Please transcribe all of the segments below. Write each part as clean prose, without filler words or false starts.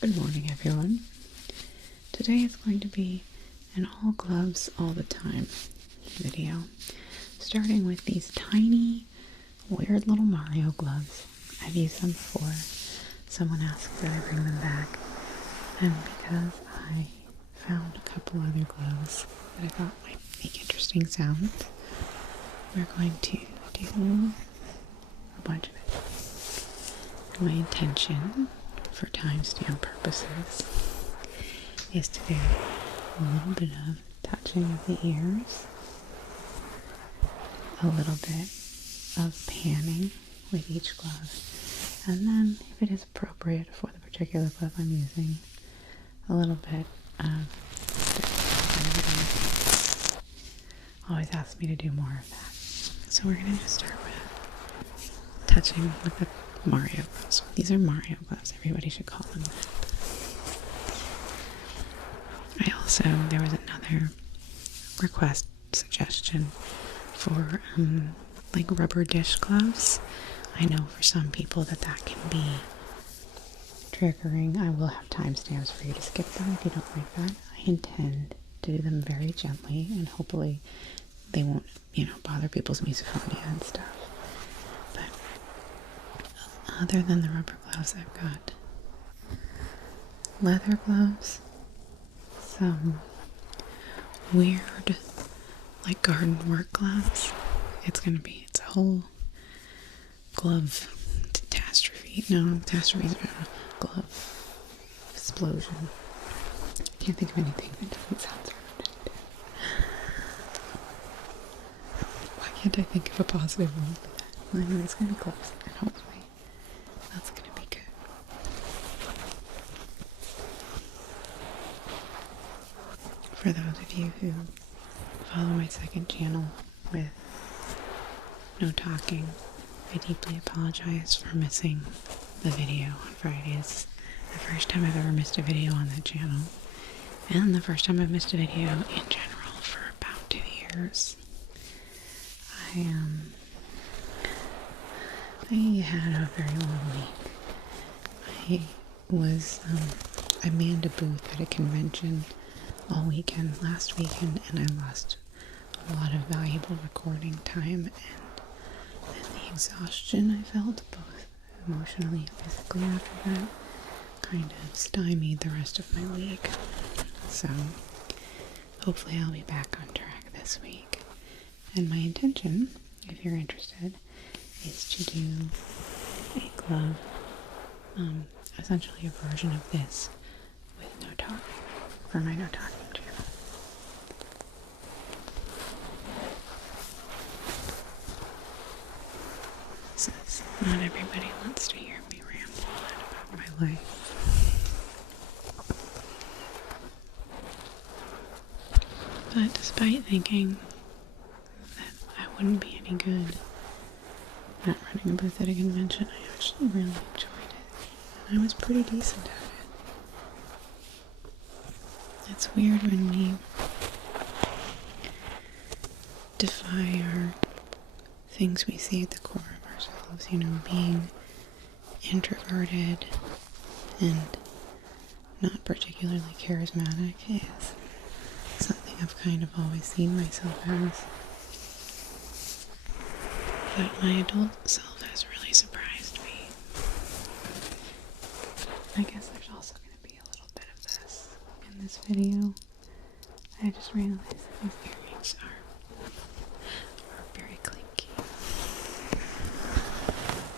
Good morning, everyone. Today is going to be an all gloves all the time video, starting with these tiny, weird little Mario gloves. I've used them before. Someone asked that I bring them back, and because I found a couple other gloves that I thought might make interesting sounds, we're going to do a bunch of it. My intention, for timestamp purposes, is to do a little bit of touching of the ears, a little bit of panning with each glove, and then, if it is appropriate for the particular glove I'm using, a little bit of always asks me to do more of that. So we're going to just start with touching with the Mario gloves. These are Mario gloves. Everybody should call them that. There was another request suggestion for like rubber dish gloves. I know for some people that can be triggering. I will have timestamps for you to skip them if you don't like that. I intend to do them very gently, and hopefully they won't, bother people's misophonia and stuff. But other than the rubber gloves, I've got leather gloves, some weird, like garden work gloves. It's a whole glove catastrophe. No, catastrophe is a glove explosion. I can't think of anything that doesn't sound so repetitive. Why can't I think of a positive one for that? Well, anyway, it's gonna be close, and hopefully that's gonna be good. For those of you who follow my second channel with no talking, I deeply apologize for missing the video on Fridays. The first time I've ever missed a video on that channel, and the first time I've missed a video in general for about 2 years. I had a very long week. I manned a booth at a convention all weekend last weekend, and I lost a lot of valuable recording time, and the exhaustion I felt, both emotionally and physically after that, kind of stymied the rest of my week. So hopefully I'll be back on track this week. And my intention, if you're interested, is to do a glove, essentially a version of this with no talking, for my no talking channel. Since not everybody wants to hear me ramble on about my life. But despite thinking that I wouldn't be any good at running a booth at a convention, I actually really enjoyed it. And I was pretty decent at it. It's weird when we defy our things we see at the core of ourselves, being introverted and not particularly charismatic is something I've kind of always seen myself as. But my adult self has really surprised me. I guess there's also going to be a little bit of this in this video. I just realized that these earrings are very clinky.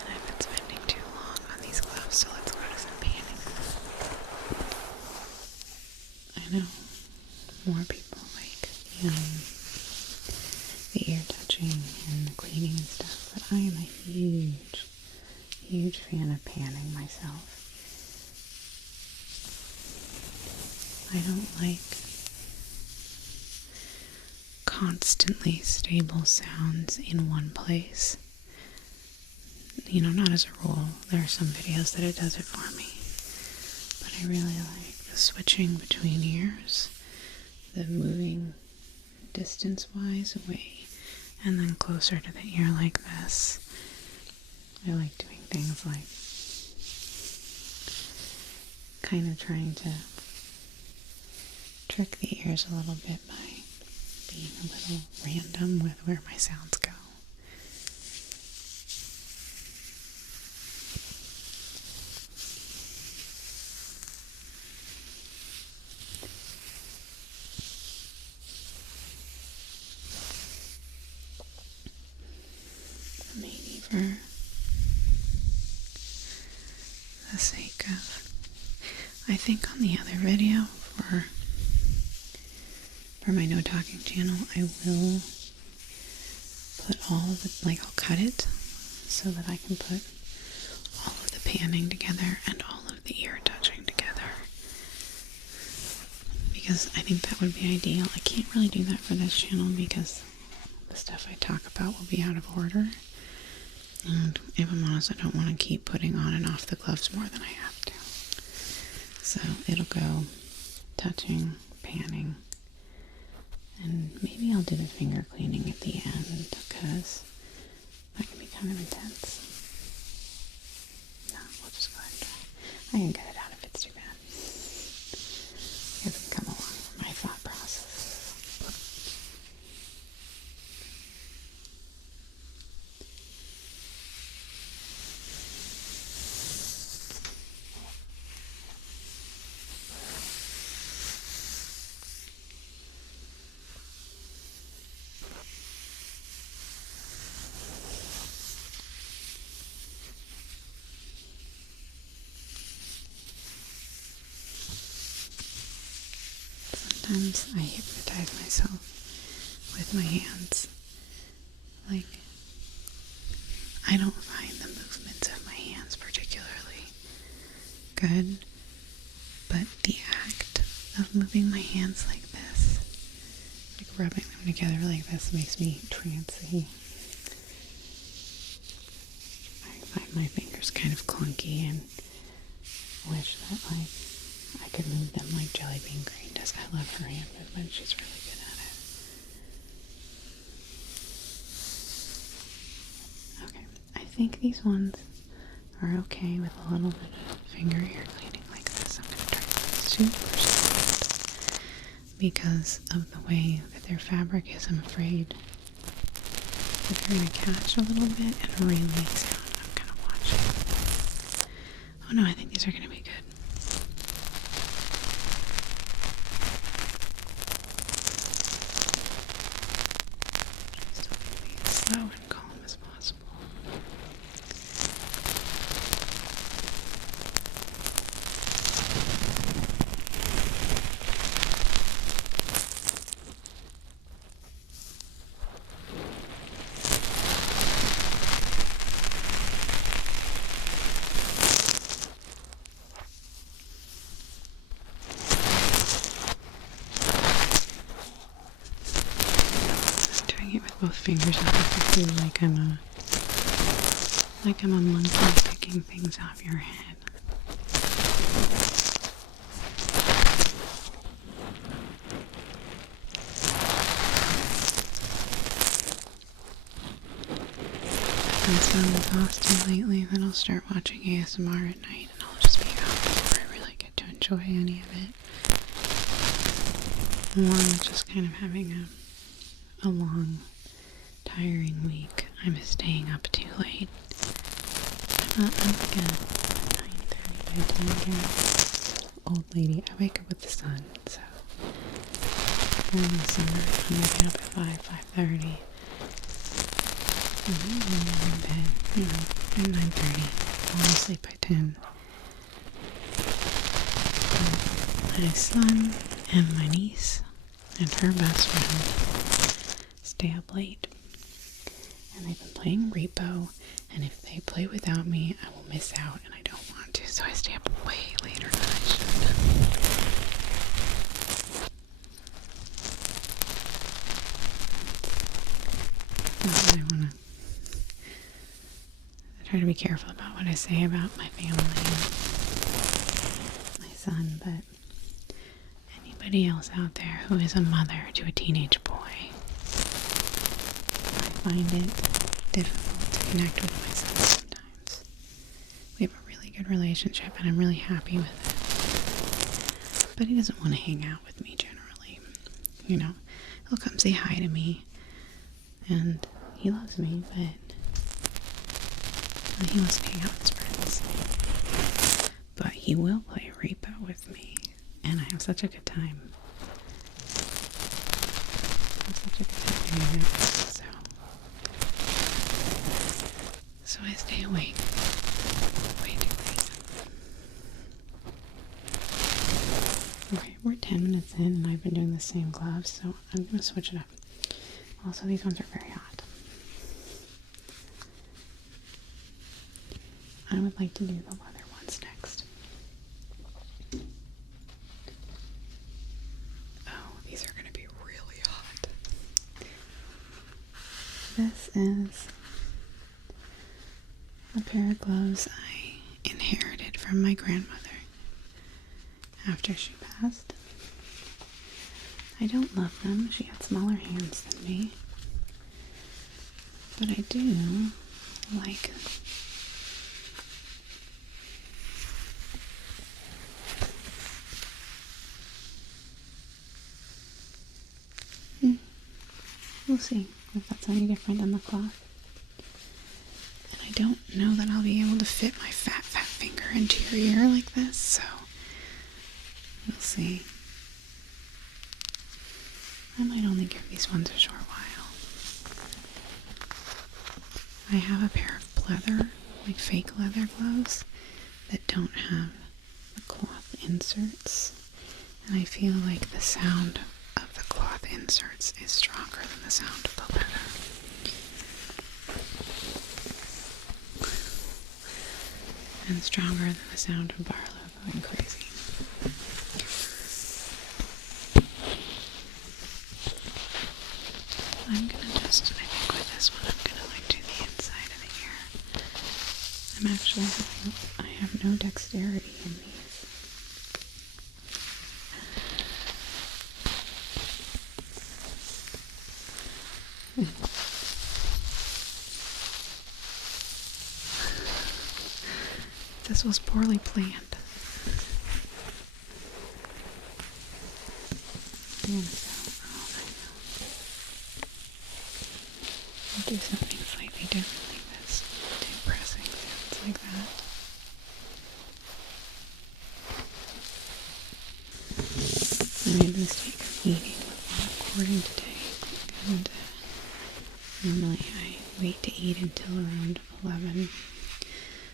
And I've been spending too long on these gloves, so let's go to some panning. I know more people like the ear touching and the cleaning and stuff, but I am a huge fan of panning myself. I don't like constantly stable sounds in one place. Not as a rule. There are some videos that it does it for me. But I really like the switching between ears, the moving distance-wise away and then closer to the ear like this. I like doing things like kind of trying to trick the ears a little bit by being a little random with where my sounds go. Maybe for the sake of, I think on the other video for my no talking channel, I will put all of the, I'll cut it so that I can put all of the panning together and all of the ear touching together, because I think that would be ideal. I can't really do that for this channel because the stuff I talk about will be out of order, and if I'm honest, I don't want to keep putting on and off the gloves more than I have to. So it'll go touching, panning, and maybe I'll do the finger cleaning at the end because that can be kind of intense. No, we'll just go ahead and try. I can cut it out if it's too bad. You guys can come along for my thought process. Sometimes I hypnotize myself with my hands. Like, I don't find the movements of my hands particularly good, but the act of moving my hands like this, like rubbing them together like this, makes me trancy. I find my fingers kind of clunky and wish that, like, I could move them like Jelly Bean Green does. I love her hand movement. She's really good at it. Okay, I think these ones are okay with a little bit of finger ear cleaning like this. I'm going to try to be super soft because of the way that their fabric is. I'm afraid that they're going to catch a little bit and really sound. I'm kind of watching. Oh no, I think these are going to be good. Slow and calm as possible. I'm doing it with both fingers. I feel like I'm a monkey picking things off your head. I've been so exhausted lately that I'll start watching ASMR at night and I'll just be out before I really get to enjoy any of it. Or just kind of having a long, tiring week. I'm staying up too late. I'm like a 9:30 bedtime old lady. I wake up with the sun, so in the summer I'm waking up at 5:30. And I'm in bed, at 9:30. Falling asleep by 10. My son and my niece and her best friend stay up late. And they've been playing repo, and if they play without me, I will miss out, and I don't want to, so I stay up way later than I should. Not that I want to. I try to be careful about what I say about my family and my son, but anybody else out there who is a mother to a teenage boy, I find it difficult to connect with my son sometimes. We have a really good relationship and I'm really happy with it. but he doesn't want to hang out with me generally. You know, he'll come say hi to me, and he loves me, but he wants to hang out with his friends. But he will play repo with me, and I have such a good time. Doing it. So I stay awake way too late. Okay, we're 10 minutes in, and I've been doing the same gloves, so I'm going to switch it up. Also, these ones are very hot. I would like to do the leather ones next. Oh, these are going to be really hot. This is a pair of gloves I inherited from my grandmother after she passed. I don't love them. She had smaller hands than me. But I do like them. We'll see if that's any different than the cloth. And I don't know that I'll be able to fit my fat finger into your ear like this, so we'll see. I might only give these ones a short while. I have a pair of pleather, like fake leather gloves, that don't have the cloth inserts, and I feel like the sound of the cloth inserts is stronger than the sound of the leather. And stronger than the sound of Barlow going crazy. I'm gonna just, I think with this one, I'm gonna like do the inside of the ear. I'm actually having, I have no dexterity in these. This was poorly planned. I'll do something slightly different like this. Do pressing sounds like that. I made the mistake of eating before recording today, and normally I wait to eat until around 11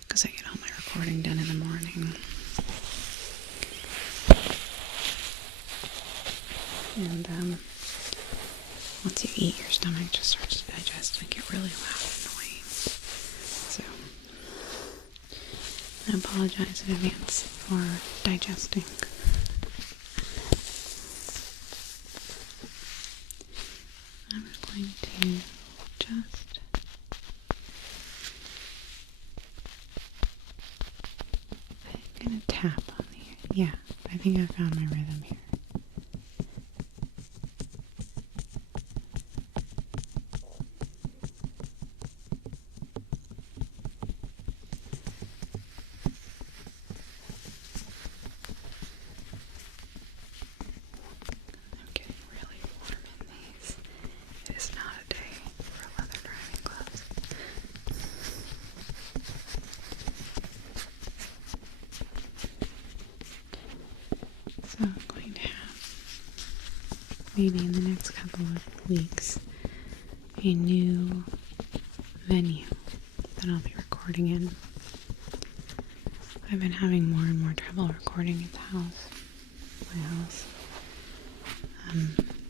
because I get all my recording done in the morning. And once you eat, your stomach just starts to digest and get really loud and annoying. So I apologize in advance for digesting. I'm going to just I'm gonna tap on the, yeah, I think I found my rhythm here. I'm getting really warm in these. It is not a day for leather driving gloves. So I'm going to have, maybe in the next couple of weeks, a new venue that I'll be recording in. I've been having more and more trouble recording at the house, my house.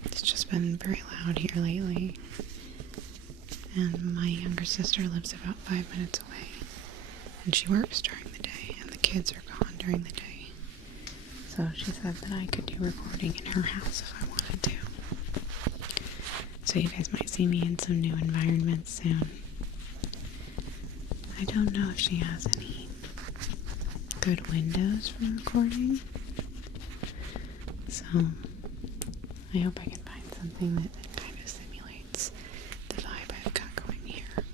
It's just been very loud here lately. And my younger sister lives about 5 minutes away. And she works during the day, and the kids are gone during the day. So she said that I could do recording in her house if I wanted to. So you guys might see me in some new environments soon. I don't know if she has any good windows for recording. So I hope I can find something that kind of simulates the vibe I've got going here.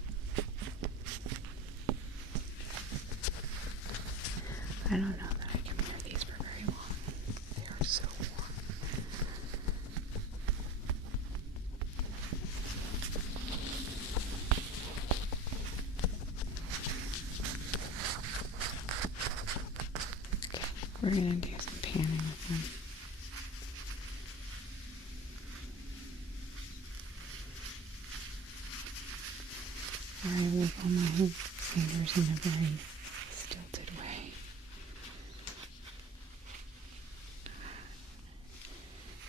I don't know that I can wear these for very long. They are so we're gonna do some panning with them. I wiggle my fingers in a very stilted way.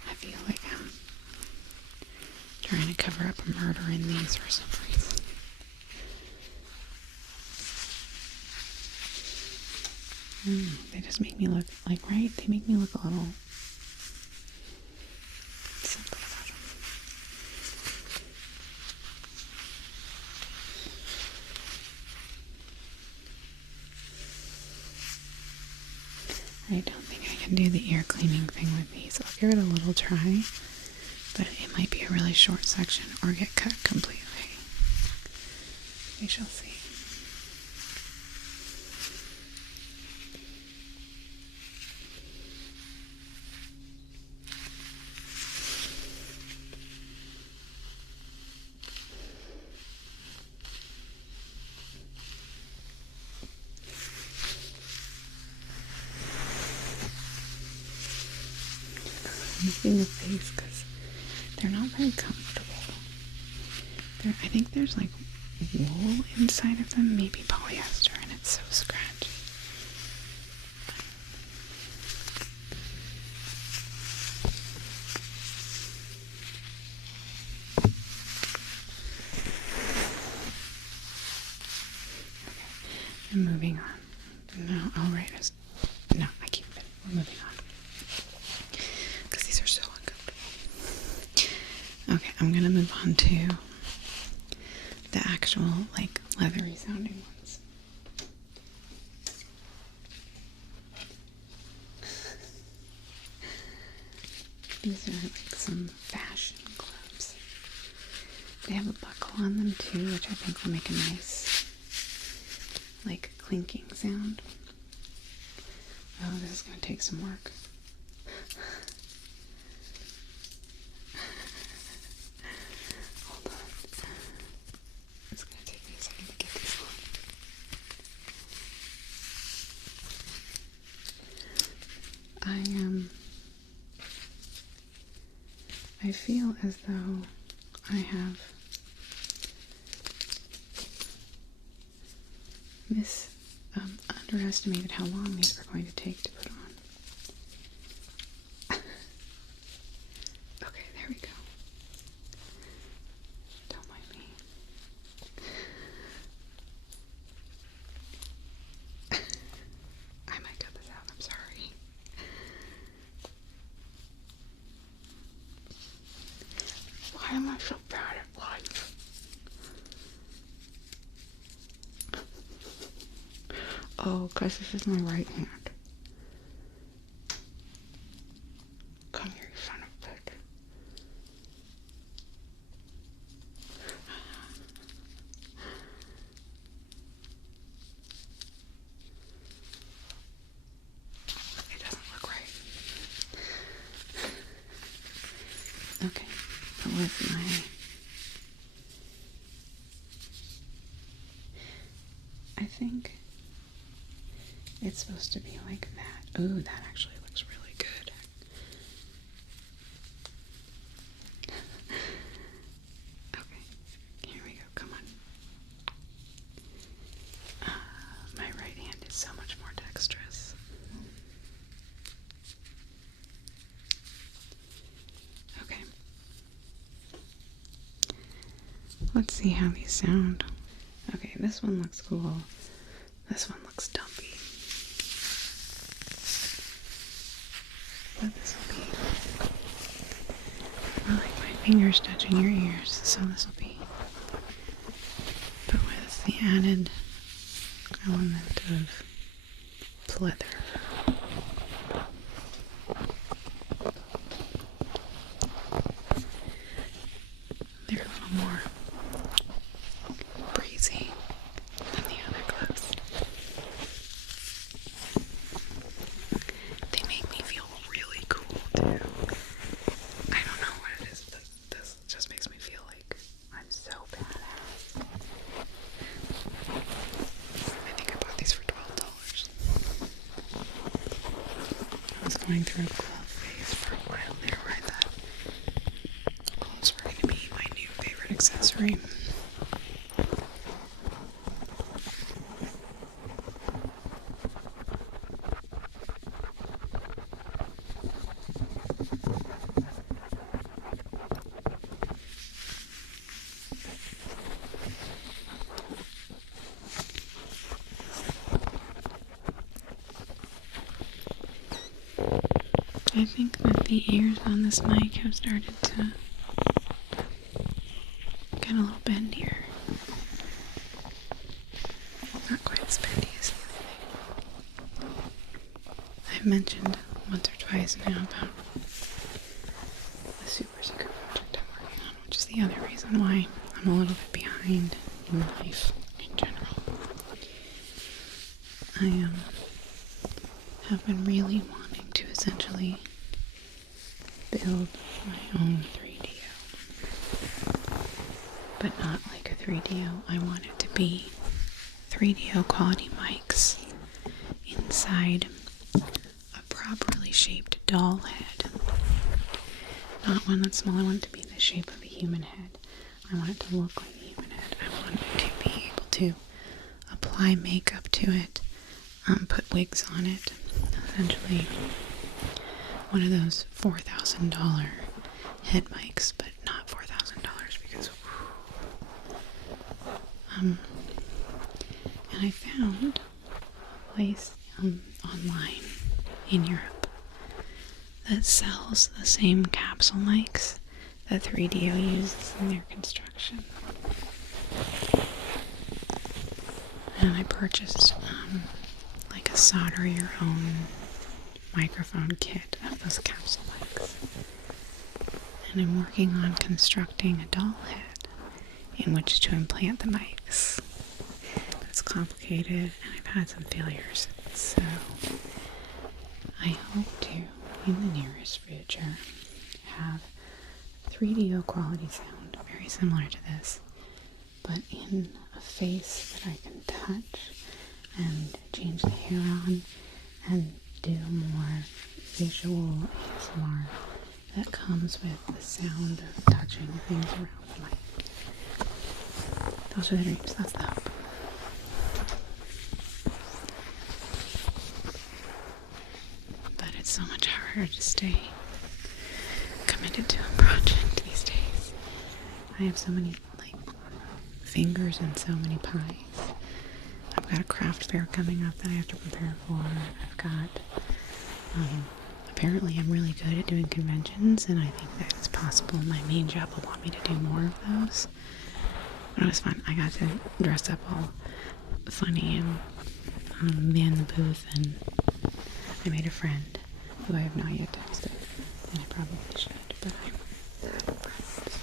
I feel like I'm trying to cover up a murder in these for some reason. They just make me look like, right? They make me look a little something about them. I don't think I can do the ear cleaning thing with these. I'll give it a little try, but it might be a really short section or get cut completely. We shall see. I'm using the face because they're not very comfortable. I think there's like wool inside of them, maybe polyester, and it's so scratchy. Okay, I'm moving on. No, I'll write as. No, I keep it. We're moving on. Because these are so uncomfortable. Okay, I'm gonna move on to the actual, like, leathery sounding ones. These are like some fashion gloves. They have a buckle on them too, which I think will make a nice, like, clinking sound. Oh, this is going to take some work. Hold on. It's going to take me a second to get these on. I feel as though I have underestimated how long these were going to take to put on. Okay, there we go. Don't mind me. I might cut this out, I'm sorry. Why am I so bad at life? Oh, because this is my right hand. Come here, you son of a bitch. It doesn't look right. Okay, but with I think it's supposed to be like that. Ooh, that actually looks really good. Okay, here we go. Come on. My right hand is so much more dexterous. Okay. Let's see how these sound. Okay, this one looks cool. This one looks dumpy. But this will be more like my fingers touching your ears, so this will be, but with the added element of pleather. They're a little more breezy than the other gloves. They make me feel really cool too. I don't know what it is, but this just makes me feel like I'm so badass. I think I bought these for $12. going through a glove phase for a while there where I thought gloves were going to be my new favorite accessory. I think that the ears on this mic have started to get a little bendier. Not quite as bendy as the other thing. I've mentioned once or twice now about the super secret project I'm working on, which is the other reason why I'm a little bit behind in life in general. I have been really wanting to essentially build my own 3DO, but not like a 3DO. I want it to be 3DO quality mics inside a properly shaped doll head, not one that's small. I want it to be the shape of a human head. I want it to look like a human head. I want it to be able to apply makeup to it, put wigs on it, essentially one of those $4,000 head mics, but not $4,000 because and I found a place online in Europe that sells the same capsule mics that 3DO uses in their construction. And I purchased like a solder your own microphone kit of those capsule mics. And I'm working on constructing a doll head in which to implant the mics. But it's complicated and I've had some failures. So I hope to, in the nearest future, have 3DO quality sound very similar to this, but in a face that I can touch and change the hair on and do more visual ASMR that comes with the sound of touching things around the mic. Those are the dreams, that's the hope. But it's so much harder to stay committed to a project these days. I have so many, fingers and so many pies. I've got a craft fair coming up that I have to prepare for. I've got, apparently I'm really good at doing conventions, and I think that it's possible my main job will want me to do more of those. But it was fun. I got to dress up all funny and man the booth, and I made a friend who I have not yet texted, and I probably should, but I'm impressed.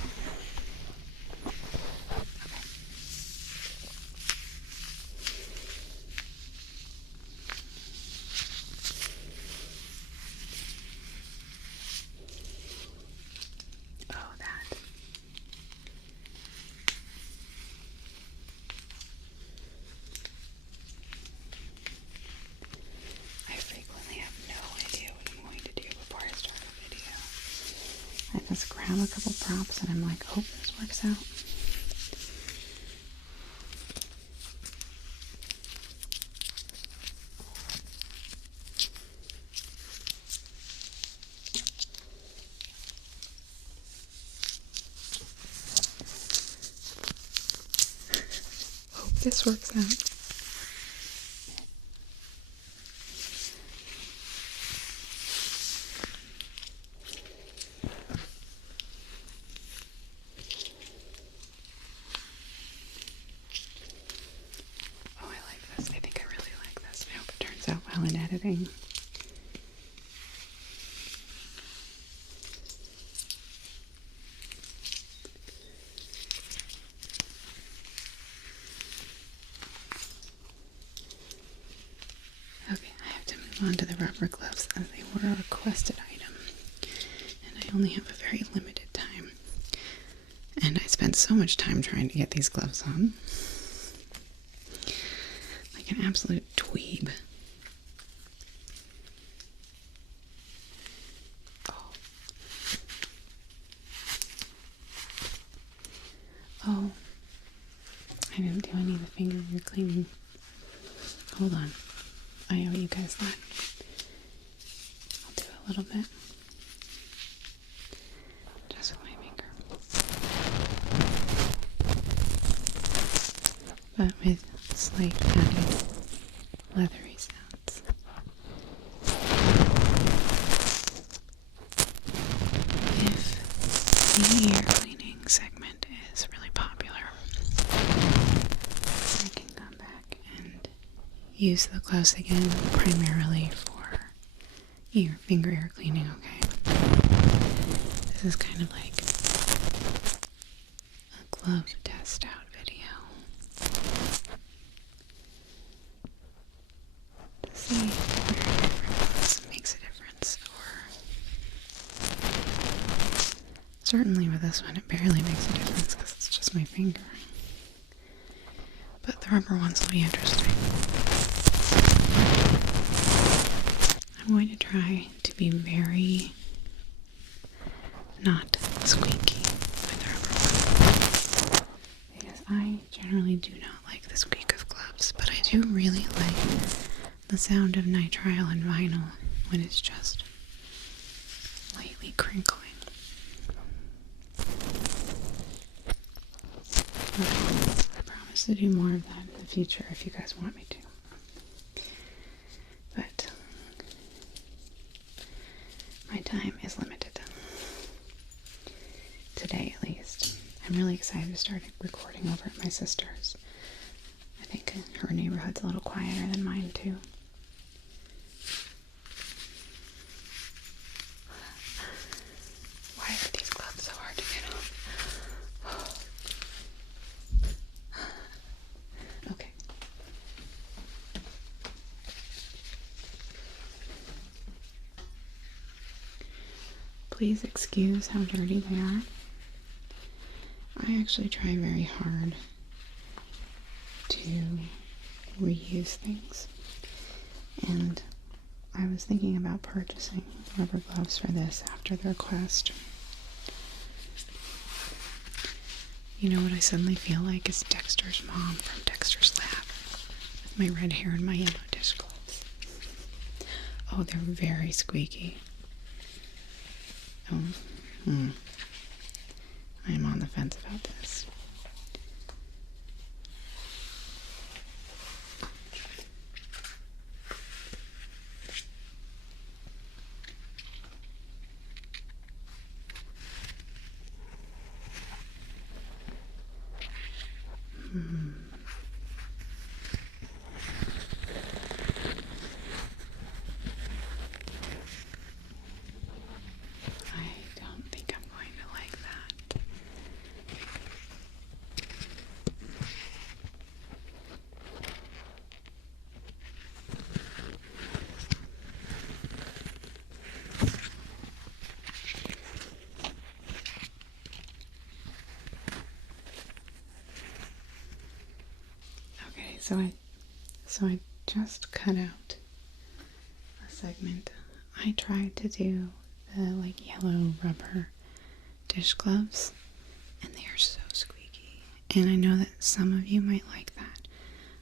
I just grab a couple props and I'm like, hope this works out. Hope this works out. In editing. Okay, I have to move on to the rubber gloves as they were a requested item, and I only have a very limited time, and I spent so much time trying to get these gloves on, like an absolute dweeb. hold on. I owe you guys that. I'll do a little bit. Just with my finger. But with slight added leathery sounds. If the ear cleaning segment is really popular, I can come back and use the gloves again primarily for finger ear cleaning, okay? This is kind of like a glove test out video to see where difference makes a difference, or certainly with this one it barely makes a difference because it's just my finger. But the rubber ones will be interesting. I'm going to try to be very not squeaky with rubber gloves, because I generally do not like the squeak of gloves, but I do really like the sound of nitrile and vinyl when it's just lightly crinkling. I promise to do more of that in the future if you guys want me to. But my time is limited. Today, at least. I'm really excited to start recording over at my sister's. I think her neighborhood's a little quieter than mine, too. Why are these gloves so hard to get on? Okay. Please excuse how dirty they are. I actually try very hard to reuse things, and I was thinking about purchasing rubber gloves for this after the request. You know what I suddenly feel like is Dexter's mom from Dexter's Lab with my red hair and my yellow dish gloves. Oh, they're very squeaky. Oh, I am on the fence about this. I don't think I'm going to like that. Okay, so I just cut out a segment. I tried to do the like yellow rubber dish gloves, and they are so squeaky. And I know that some of you might like that,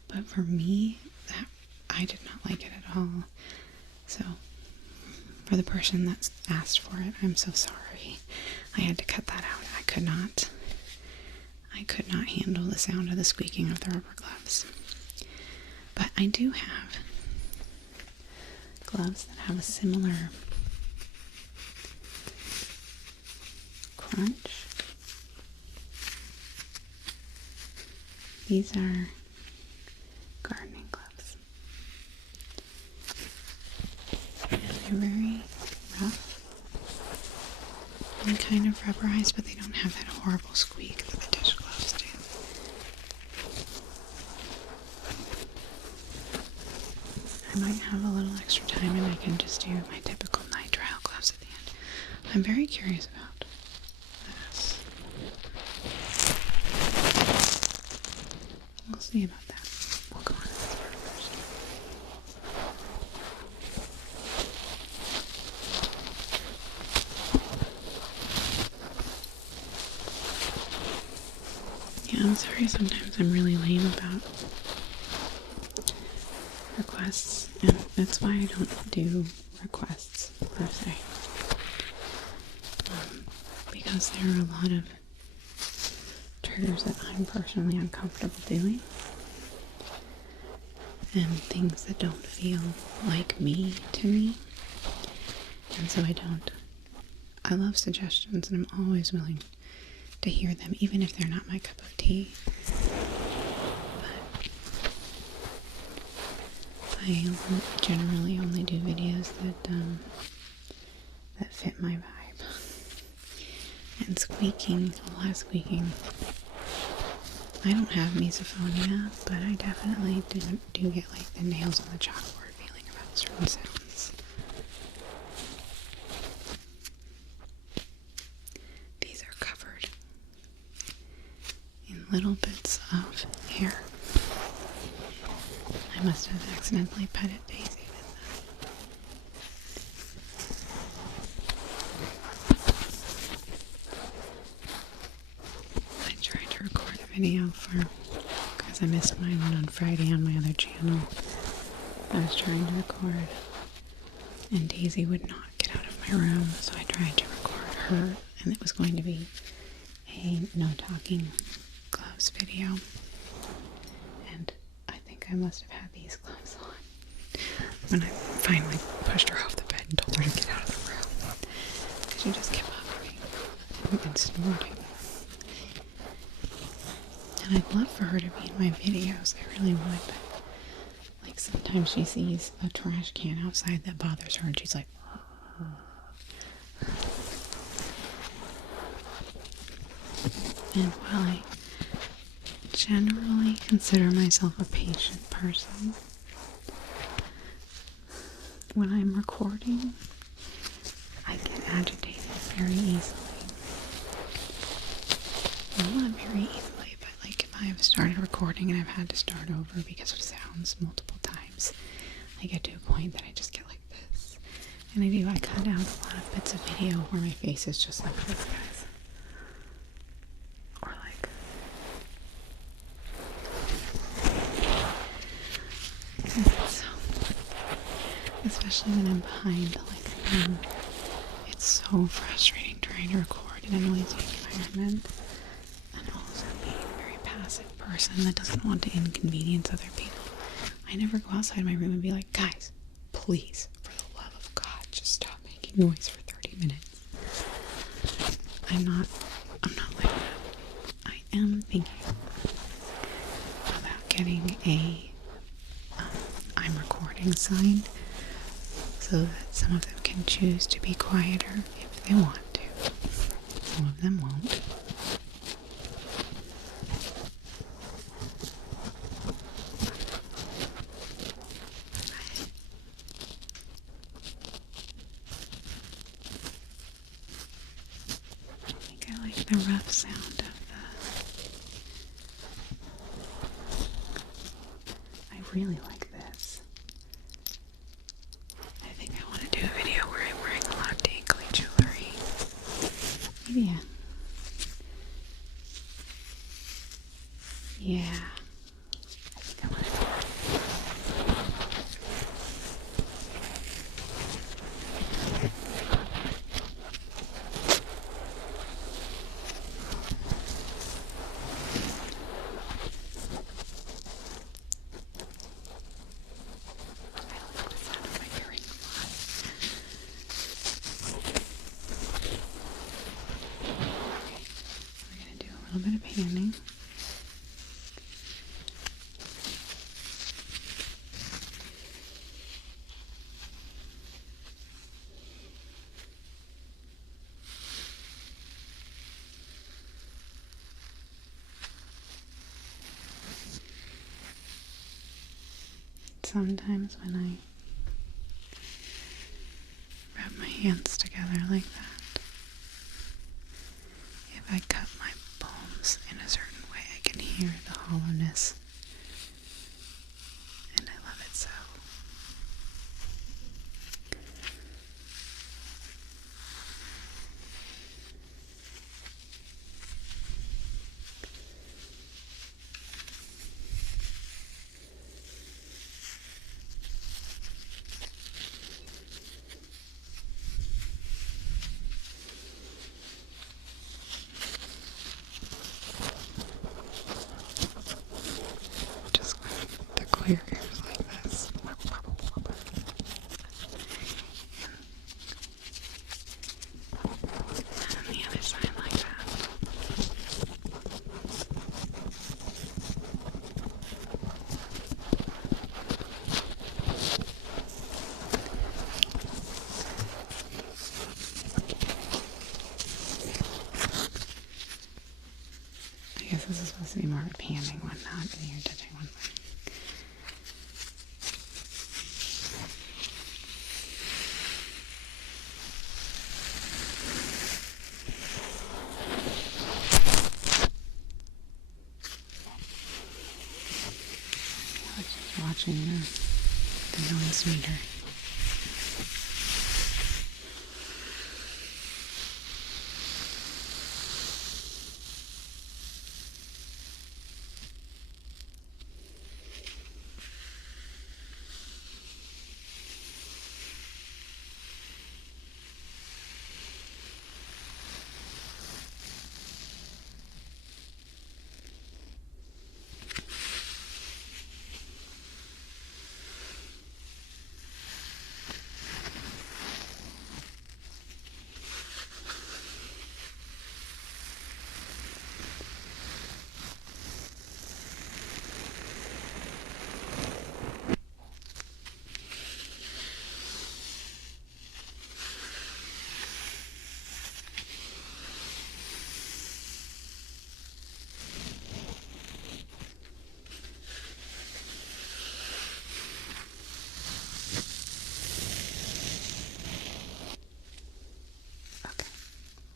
but for me, I did not like it at all. So for the person that's asked for it, I'm so sorry. I had to cut that out. I could not handle the sound of the squeaking of the rubber gloves. But I do have gloves that have a similar crunch. These are gardening gloves. And they're very rough and kind of rubberized, but they don't have that horrible squeak that the dish gloves do. I might have a little extra time and I can just do my typical nitrile gloves at the end. I'm very curious about this. We'll see about that. We'll go on to this part first. Yeah, I'm sorry sometimes I'm really lame about requests, and that's why I don't do requests per se. Because there are a lot of triggers that I'm personally uncomfortable doing, and things that don't feel like me to me, and so I love suggestions, and I'm always willing to hear them, even if they're not my cup of tea. But I generally only do videos that fit my vibe. And squeaking, a lot of squeaking. I don't have misophonia, but I definitely do get like the nails on the chalkboard feeling about certain sounds. These are covered in little bits of hair. I must have accidentally petted Daisy with them. I tried to record a video because I missed my one on Friday on my other channel. I was trying to record, and Daisy would not get out of my room, so I tried to record her, and it was going to be a no talking gloves video. And I think I must have had these gloves on when I finally pushed her off the bed and told her to get out of the room, because she just kept hovering and snorting. And I'd love for her to be in my videos, I really would, but like sometimes she sees a trash can outside that bothers her and she's like, and while I generally consider myself a patient person, when I'm recording, I get agitated very easily. Well, not very easily, but like if I've started recording and I've had to start over because of sounds multiple times, I get to a point that I just get like this. And I cut out a lot of bits of video where my face is just like this, guys. Or like... So, especially when I'm behind, like, it's so frustrating trying to record in a noisy environment, and also being a very passive person that doesn't want to inconvenience other people. I never go outside my room and be like, guys, please, for the love of God, just stop making noise for 30 minutes. I'm not like that. I am thinking about getting a I'm recording sign so that some of them can choose to be quieter if they want to. Some of them won't. I think I like the rough sound of I really like this. I think I want to do a video where I'm wearing a lot of dangly jewelry. Maybe yeah. I think I want to do it. A little bit of panning. Sometimes when I rub my hands together like that, if I cut my palms in a certain way, I can hear the hollowness, and I love it so. this is supposed to be more of a panning one, not an ear touching one. I was just watching the noise meter.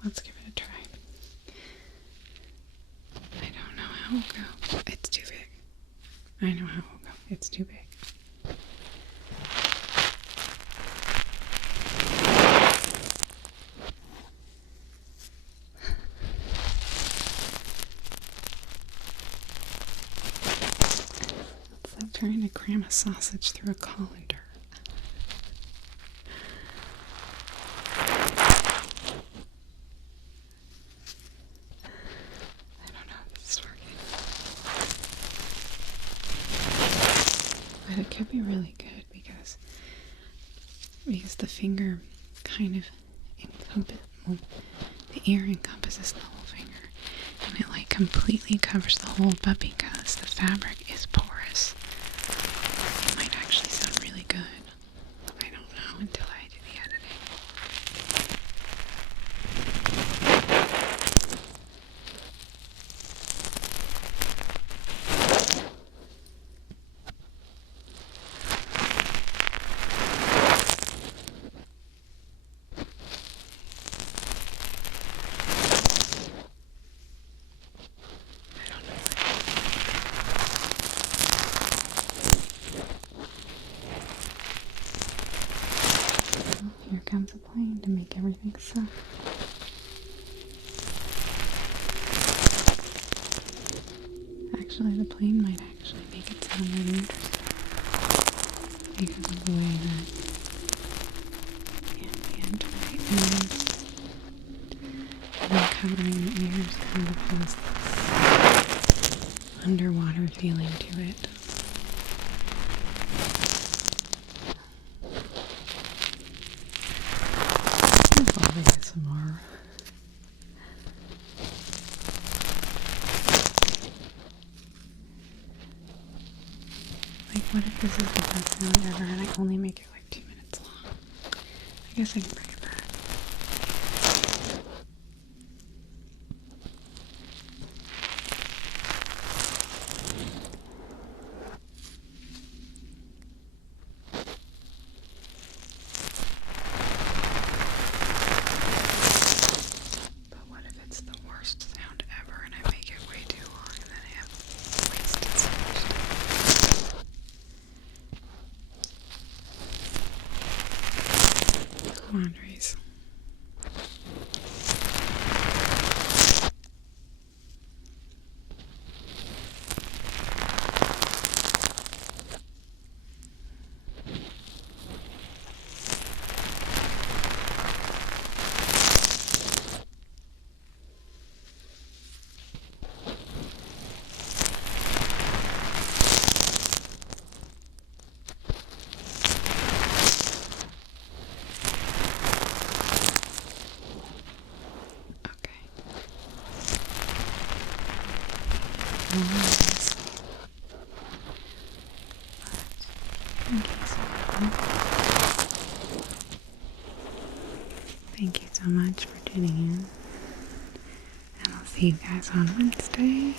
Let's give it a try. I don't know how it'll go. It's too big. I know how it'll go. It's too big. It's like trying to cram a sausage through a colander. But it could be really good because the finger kind of the ear encompasses the whole finger, and it like completely covers the hole, but because the fabric is porous, it might actually sound really good. I don't know until I do the editing. Here comes a plane to make everything soft. Actually, the plane might actually make it sound really interesting because of the way that ambient light moves and then covering the ears kind of has this underwater feeling to it. ASMR. Like, what if this is the best sound ever and I only make it like 2 minutes long? I guess I can bring it back. Quandaries. Thank you so much for tuning in, and I'll see you guys on Wednesday.